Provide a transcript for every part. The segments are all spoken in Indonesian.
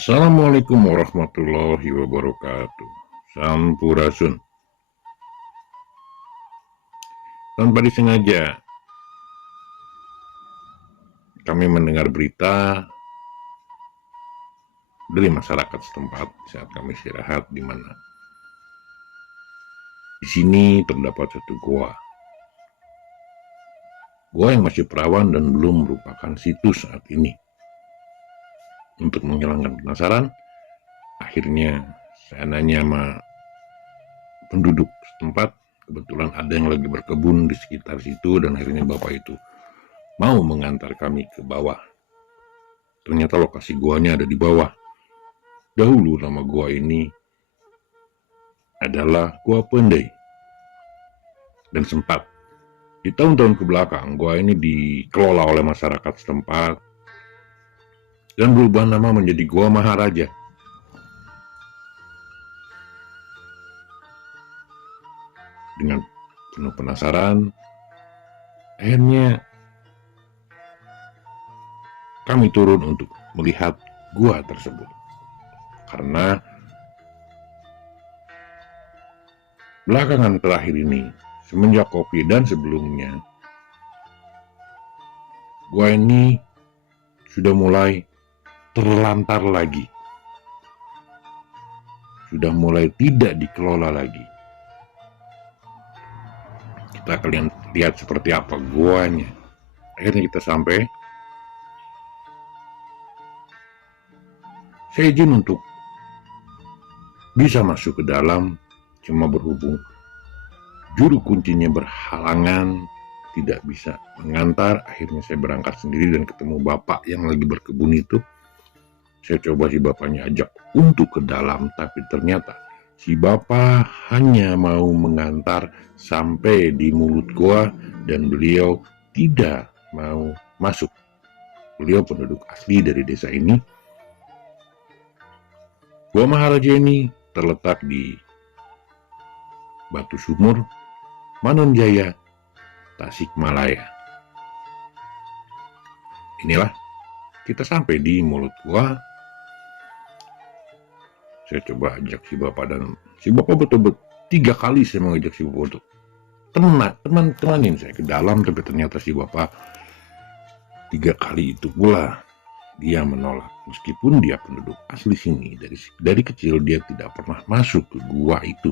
Assalamualaikum warahmatullahi wabarakatuh. Sampurasun. Tanpa disengaja, kami mendengar berita dari masyarakat setempat saat kami istirahat, di mana di sini terdapat satu gua yang masih perawan dan belum merupakan situs saat ini. Untuk menghilangkan penasaran, akhirnya saya nanya sama penduduk setempat. Kebetulan ada yang lagi berkebun di sekitar situ, dan akhirnya bapak itu mau mengantar kami ke bawah. Ternyata lokasi guanya ada di bawah. Dahulu nama gua ini adalah Gua Pendai. Dan sempat di tahun-tahun kebelakang gua ini dikelola oleh masyarakat setempat dan berubah nama menjadi Gua Maharaja. Dengan penuh penasaran, akhirnya kami turun untuk melihat gua tersebut. Karena belakangan terakhir ini, semenjak kopi dan sebelumnya, gua ini sudah mulai terlantar lagi. Sudah mulai tidak dikelola lagi. Kita kalian lihat seperti apa guanya. Akhirnya kita sampai. Saya izin untuk bisa masuk ke dalam, cuma berhubung juru kuncinya berhalangan, tidak bisa mengantar. Akhirnya saya berangkat sendiri dan ketemu bapak yang lagi berkebun itu. Saya coba si bapaknya ajak untuk ke dalam, tapi ternyata si bapak hanya mau mengantar sampai di mulut gua dan beliau tidak mau masuk. Beliau penduduk asli dari desa ini. Gua Maharaja ini terletak di Batu Sumur, Manonjaya, Tasikmalaya. Inilah kita sampai di mulut gua. Saya coba ajak si bapak, dan si bapak betul-betul 3 kali saya mengajak si bapak untuk temanin saya ke dalam, tapi ternyata si bapak 3 kali itu pula dia menolak. Meskipun dia penduduk asli sini, dari kecil dia tidak pernah masuk ke gua itu.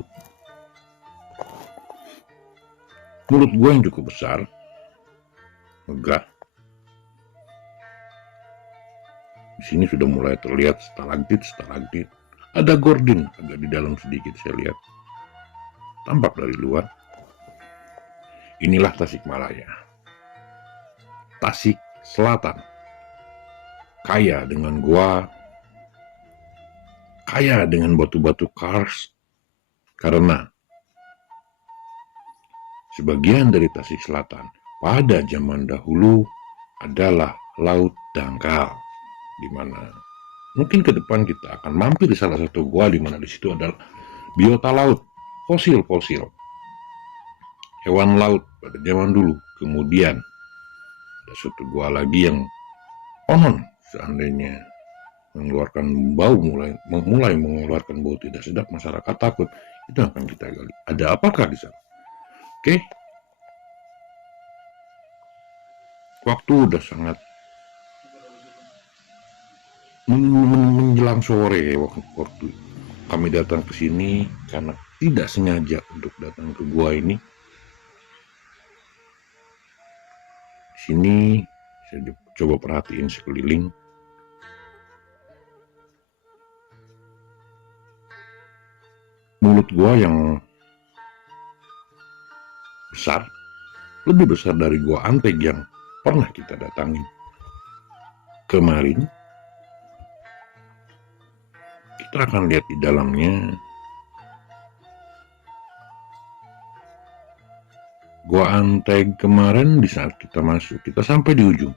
Mulut gua yang cukup besar, megah. Di sini sudah mulai terlihat stalagtit. Ada gorden agak di dalam sedikit, saya lihat. Tampak dari luar. Inilah Tasikmalaya. Tasik Selatan. Kaya dengan gua, kaya dengan batu-batu kars, karena sebagian dari Tasik Selatan pada zaman dahulu adalah laut dangkal, di mana mungkin ke depan kita akan mampir di salah satu gua, di mana di situ adalah biota laut, fosil-fosil hewan laut pada zaman dulu. Kemudian ada satu gua lagi yang konon seandainya mengeluarkan bau, mulai mengeluarkan bau tidak sedap, masyarakat takut. Itu akan kita gali. Ada apakah di sana? Oke. Waktu udah sangat menjelang sore waktu kami datang ke sini, karena tidak sengaja untuk datang ke gua ini. Di sini saya coba perhatiin sekeliling. Mulut gua yang besar, lebih besar dari gua Anteg yang pernah kita datangin kemarin. Kita akan lihat di dalamnya Gua Anteg kemarin di saat kita masuk, kita sampai di ujung.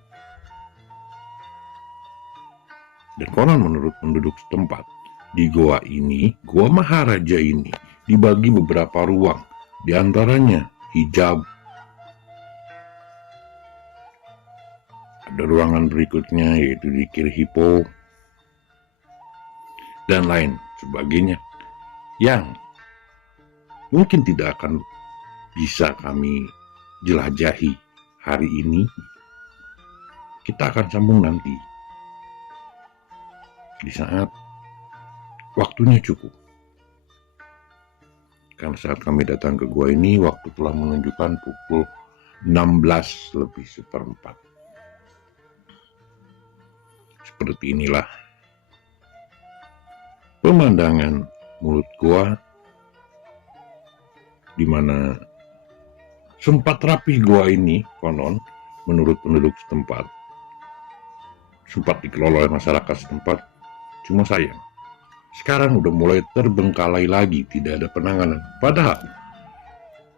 Dan konon menurut penduduk setempat, di goa ini, Goa Maharaja ini, dibagi beberapa ruang, di antaranya hijab. Ada ruangan berikutnya yaitu di Kirhipo, dan lain sebagainya, yang mungkin tidak akan bisa kami jelajahi hari ini. Kita akan sambung nanti di saat waktunya cukup. Karena saat kami datang ke gua ini, waktu telah menunjukkan pukul 16:04. Seperti inilah pemandangan mulut gua, di mana sempat rapi gua ini, konon menurut penduduk setempat, sempat dikelola oleh masyarakat setempat. Cuma sayang, sekarang udah mulai terbengkalai lagi, tidak ada penanganan. Padahal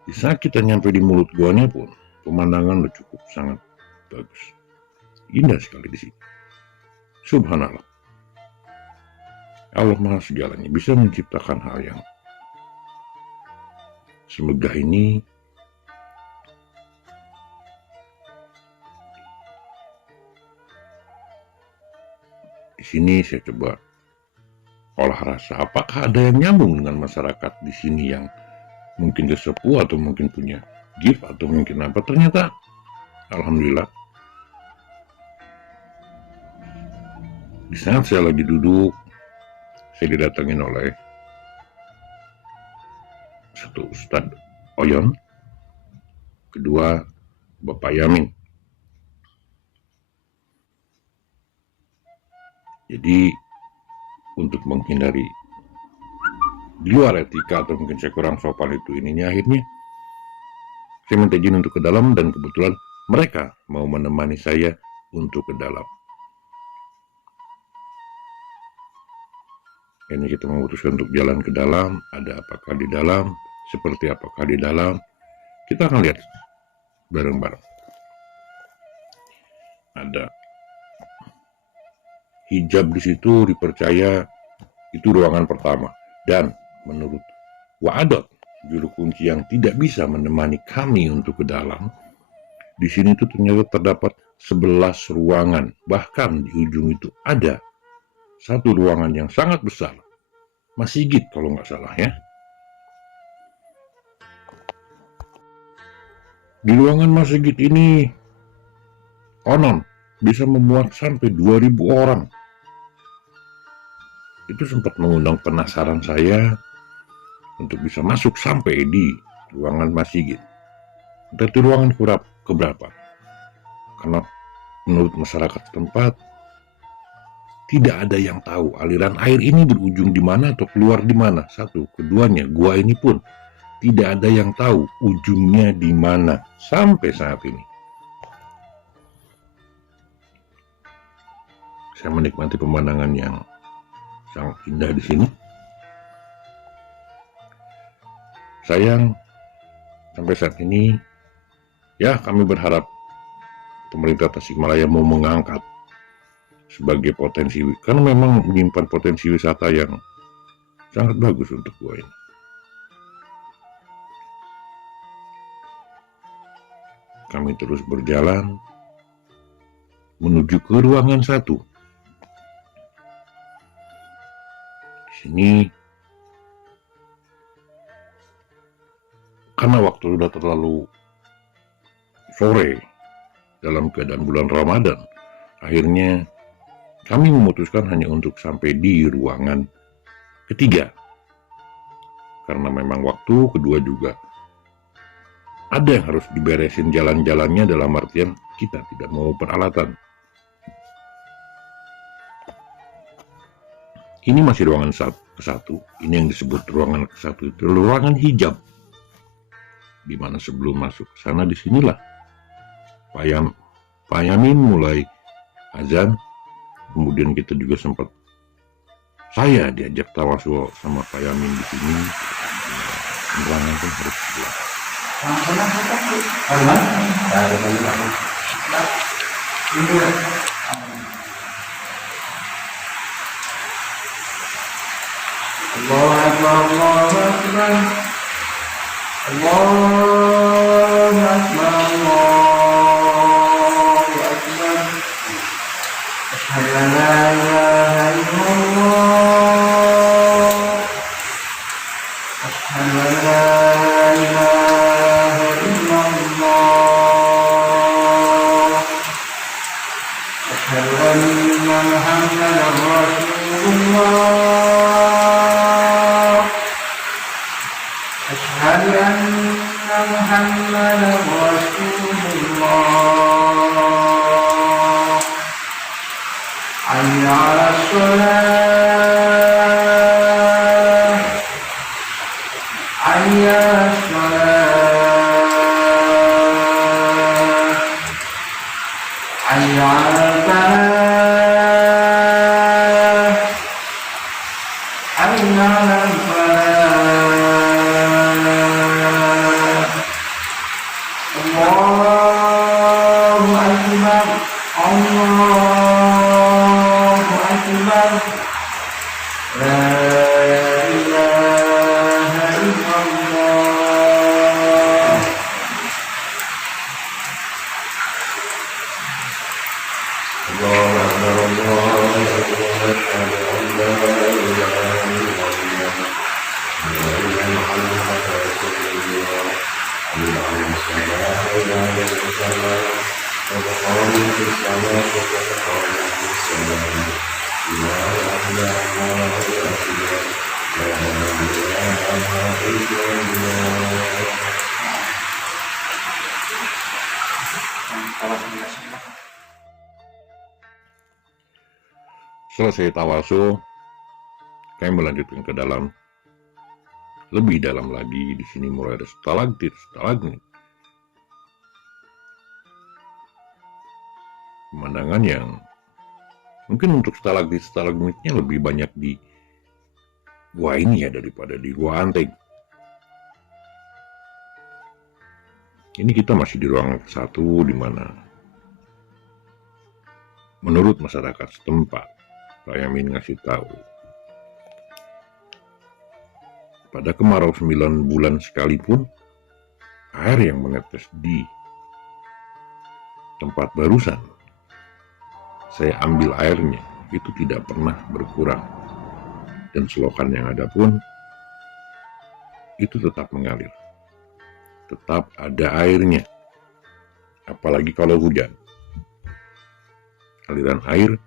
di saat kita nyampe di mulut guanya pun, pemandangan udah cukup sangat bagus, indah sekali di sini. Subhanallah, Allah Maha Segalanya bisa menciptakan hal yang semegah ini. Di sini saya coba olah rasa, apakah ada yang nyambung dengan masyarakat di sini yang mungkin sesepuh atau mungkin punya gift atau mungkin apa. Ternyata alhamdulillah, di saat saya lagi duduk, saya didatengin oleh satu Ustadz Oyon, kedua Bapak Yamin. Jadi untuk menghindari di luar etika atau mungkin saya kurang sopan itu ininya, akhirnya saya minta izin untuk ke dalam, dan kebetulan mereka mau menemani saya untuk ke dalam. Ini kita memutuskan untuk jalan ke dalam. Ada apakah di dalam, seperti apakah di dalam, kita akan lihat bareng-bareng. Ada hijab di situ, dipercaya itu ruangan pertama. Dan menurut Wa'adot, juru kunci yang tidak bisa menemani kami untuk ke dalam, di sini tuh ternyata terdapat 11 ruangan. Bahkan di ujung itu ada satu ruangan yang sangat besar, masjid kalau nggak salah ya. Di ruangan masjid ini konon bisa memuat sampai 2.000 orang. Itu sempat mengundang penasaran saya untuk bisa masuk sampai di ruangan masjid. Tapi ruangan keberapa? Karena menurut masyarakat setempat, tidak ada yang tahu aliran air ini berujung di mana atau keluar di mana. Satu, keduanya, gua ini pun tidak ada yang tahu ujungnya di mana sampai saat ini. Saya menikmati pemandangan yang sangat indah di sini. Sayang, sampai saat ini, ya kami berharap pemerintah Tasikmalaya mau mengangkat sebagai potensi, karena memang menyimpan potensi wisata yang sangat bagus untuk gua ini. Kami terus berjalan menuju ke ruangan 1. Di sini karena waktu sudah terlalu sore dalam keadaan bulan Ramadan, akhirnya kami memutuskan hanya untuk sampai di ruangan 3. Karena memang waktu kedua juga ada yang harus diberesin jalan-jalannya, dalam artian kita tidak mau peralatan. Ini masih ruangan ke-1. Ini yang disebut ruangan ke-1 itu ruangan hijab. Di mana sebelum masuk ke sana, disinilah Pak Yamin mulai azan. Kemudian kita juga sempat, saya diajak tawasul sama Pak Yamin di sini. Ruangan pun harus pulang. Allahu Akbar, Allahu Akbar, Allahu Akbar, Allahu Akbar. Asyhadu an la ilaha illallah. Asyhadu an la ilaha illallah. Asyhadu anna Muhammadan Rasulullah. Asyhadu anna Muhammadan Rasulullah. Hayya 'alas shalah. Hayya 'alas shalah. Hayya 'alal falah. Hayya 'alal falah. Allahu Akbar, Allahu Akbar. La ilaha illallah. Allahu Akbar, Allahu Akbar. Asyhadu an la ilaha illallah. Muhammadan Rasulullah. Allahumma shalli ala Muhammad. وتقام في الصلاة وتقام في الصلاة. لا إله إلا الله. لا إله إلا الله. Selesai tawasul, kami melanjutkan ke dalam, lebih dalam lagi. Di sini mulai ada stalagtit, stalagmit. Pemandangan yang mungkin untuk stalagtit, stalagmitnya lebih banyak di gua ini ya daripada di gua Anteng. Ini kita masih di ruangan ke-1 di mana menurut masyarakat setempat, Pak Yamin ngasih tahu, pada kemarau 9 bulan sekalipun, air yang menetes di tempat barusan saya ambil airnya itu tidak pernah berkurang, dan selokan yang ada pun itu tetap mengalir, tetap ada airnya. Apalagi kalau hujan, aliran air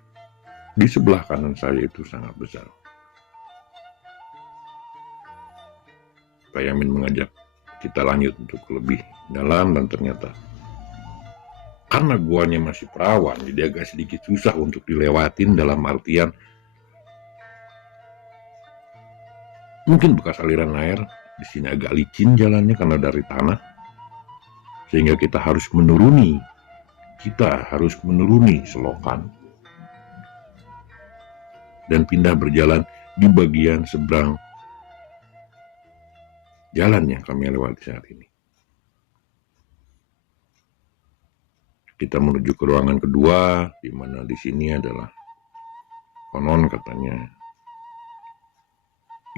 di sebelah kanan saya itu sangat besar. Pak Yamin mengajak kita lanjut untuk lebih dalam, dan ternyata karena guanya masih perawan, jadi agak sedikit susah untuk dilewatin, dalam artian mungkin bekas aliran air. Di sini agak licin jalannya karena dari tanah, sehingga kita harus menuruni selokan dan pindah berjalan di bagian seberang jalan yang kami lewati saat ini. Kita menuju ke ruangan kedua, di mana di sini adalah konon katanya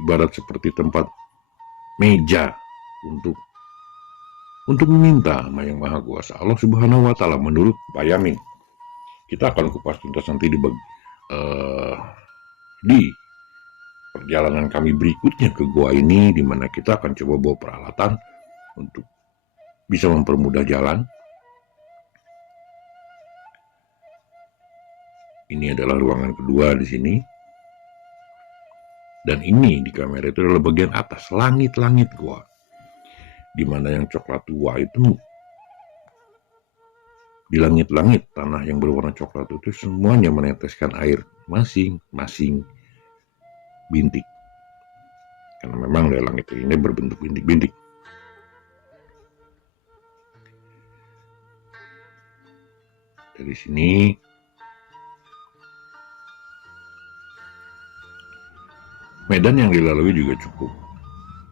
ibarat seperti tempat meja untuk meminta sama Yang Maha Kuasa Allah Subhanahu wa Ta'ala. Menurut Pak Yamin, kita akan kupas tuntas nanti di perjalanan kami berikutnya ke gua ini, di mana kita akan coba bawa peralatan untuk bisa mempermudah jalan. Ini adalah ruangan kedua di sini. Dan ini di kamera itu adalah bagian atas, langit-langit gua. Di mana yang coklat tua itu, di langit-langit tanah yang berwarna coklat itu semuanya meneteskan air masing-masing bintik. Karena memang dari langit ini berbentuk bintik-bintik. Dari sini medan yang dilalui juga cukup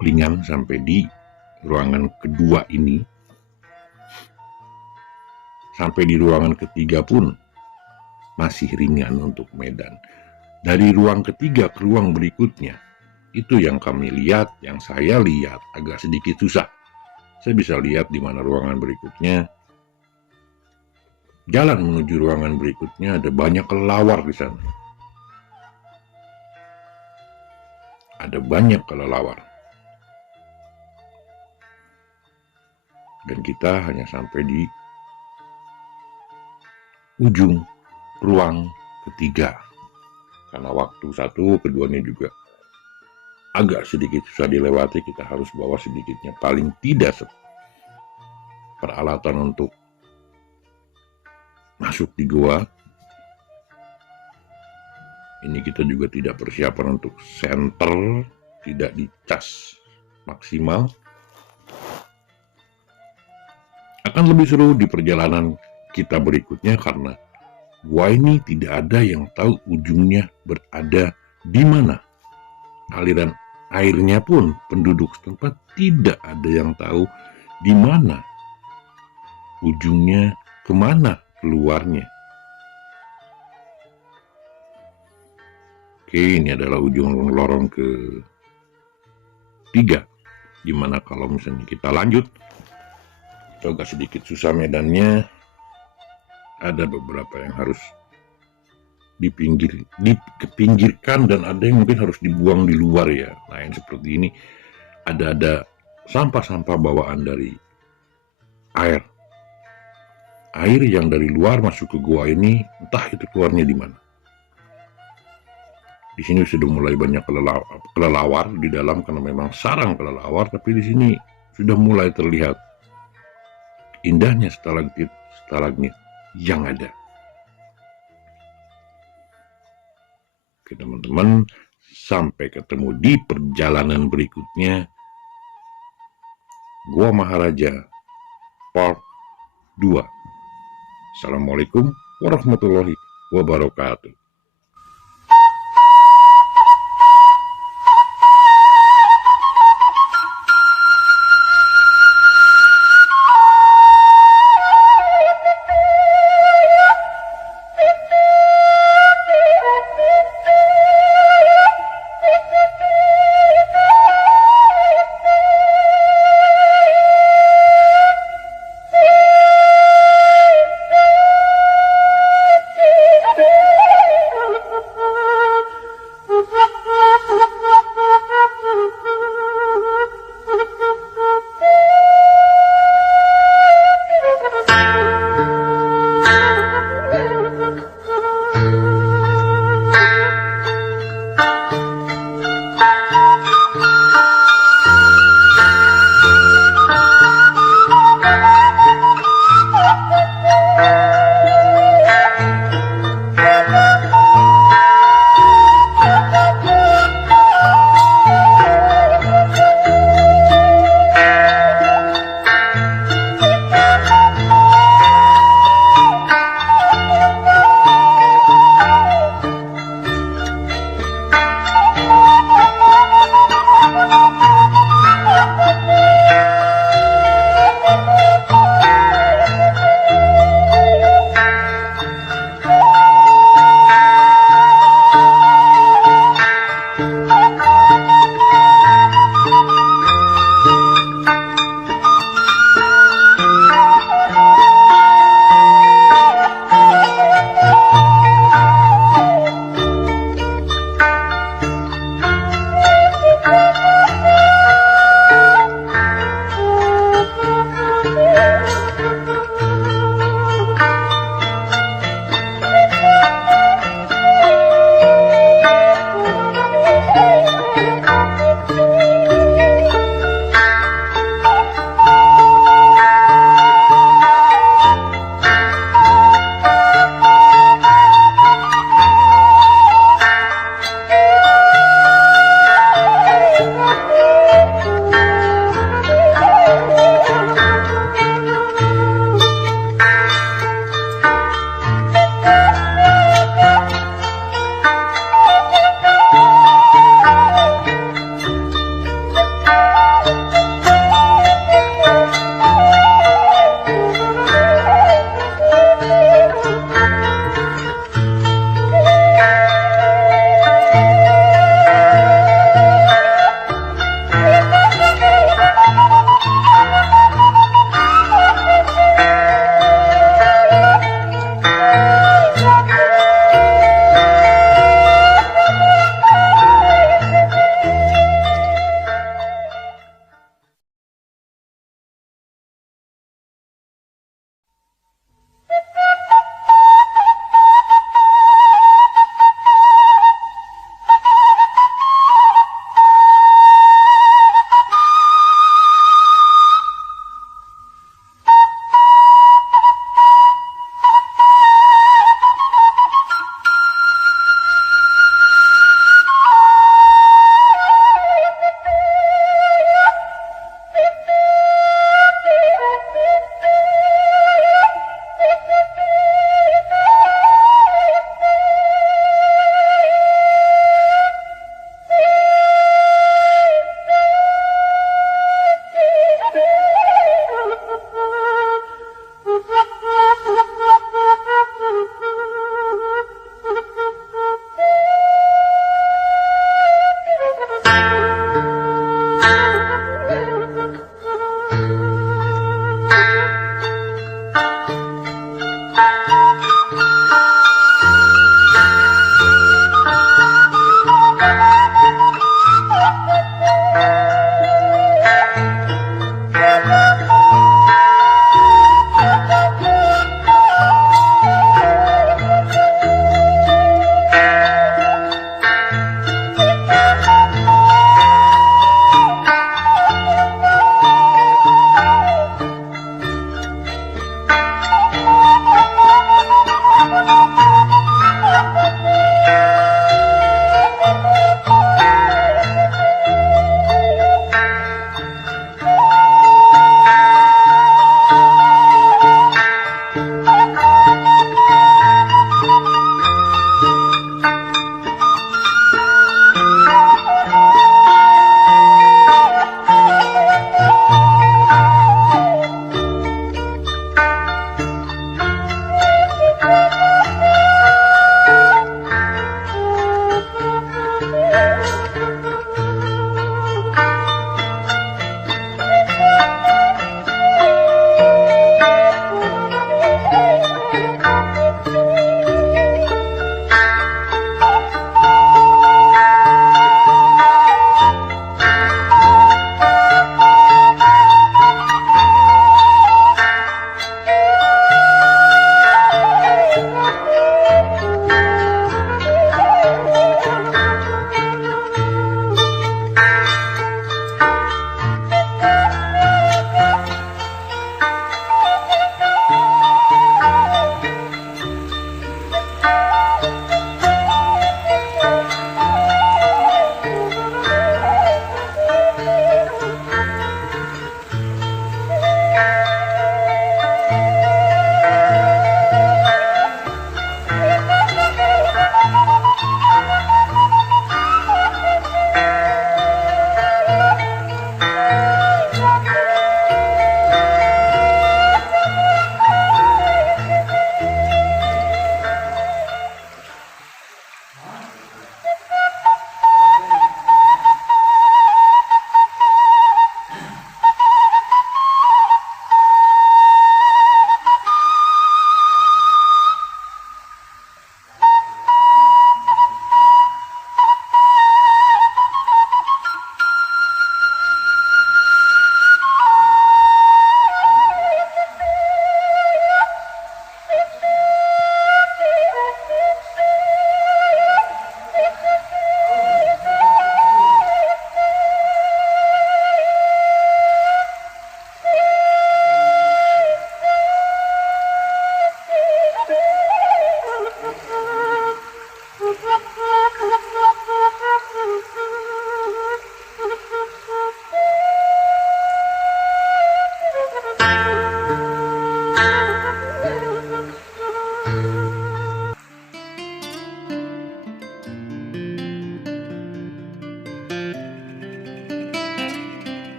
ringan sampai di ruangan kedua ini, sampai di ruangan ketiga pun masih ringan untuk medan. Dari ruang ketiga ke ruang berikutnya, itu yang kami lihat, yang saya lihat agak sedikit susah. Saya bisa lihat di mana ruangan berikutnya. Jalan menuju ruangan berikutnya ada banyak kelelawar di sana. Ada banyak kelelawar. Dan kita hanya sampai di ujung ruang ketiga. Karena waktu satu, keduanya juga agak sedikit susah dilewati, kita harus bawa sedikitnya paling tidak peralatan untuk masuk di gua. Ini kita juga tidak persiapan untuk senter, tidak dicas maksimal. Akan lebih seru di perjalanan kita berikutnya karena gua ini tidak ada yang tahu ujungnya berada di mana. Aliran airnya pun penduduk setempat tidak ada yang tahu di mana ujungnya, kemana keluarnya. Oke, ini adalah ujung lorong ke-3, dimana kalau misalnya kita lanjut, itu agak sedikit susah medannya. Ada beberapa yang harus dipinggirkan dan ada yang mungkin harus dibuang di luar ya. Nah, yang seperti ini ada sampah-sampah bawaan dari air yang dari luar masuk ke gua ini, entah itu keluarnya di mana. Di sini sudah mulai banyak kelelawar di dalam karena memang sarang kelelawar, tapi di sini sudah mulai terlihat indahnya stalagtit yang ada. Oke teman-teman, sampai ketemu di perjalanan berikutnya. Gua Maharaja Part 2. Assalamualaikum warahmatullahi wabarakatuh.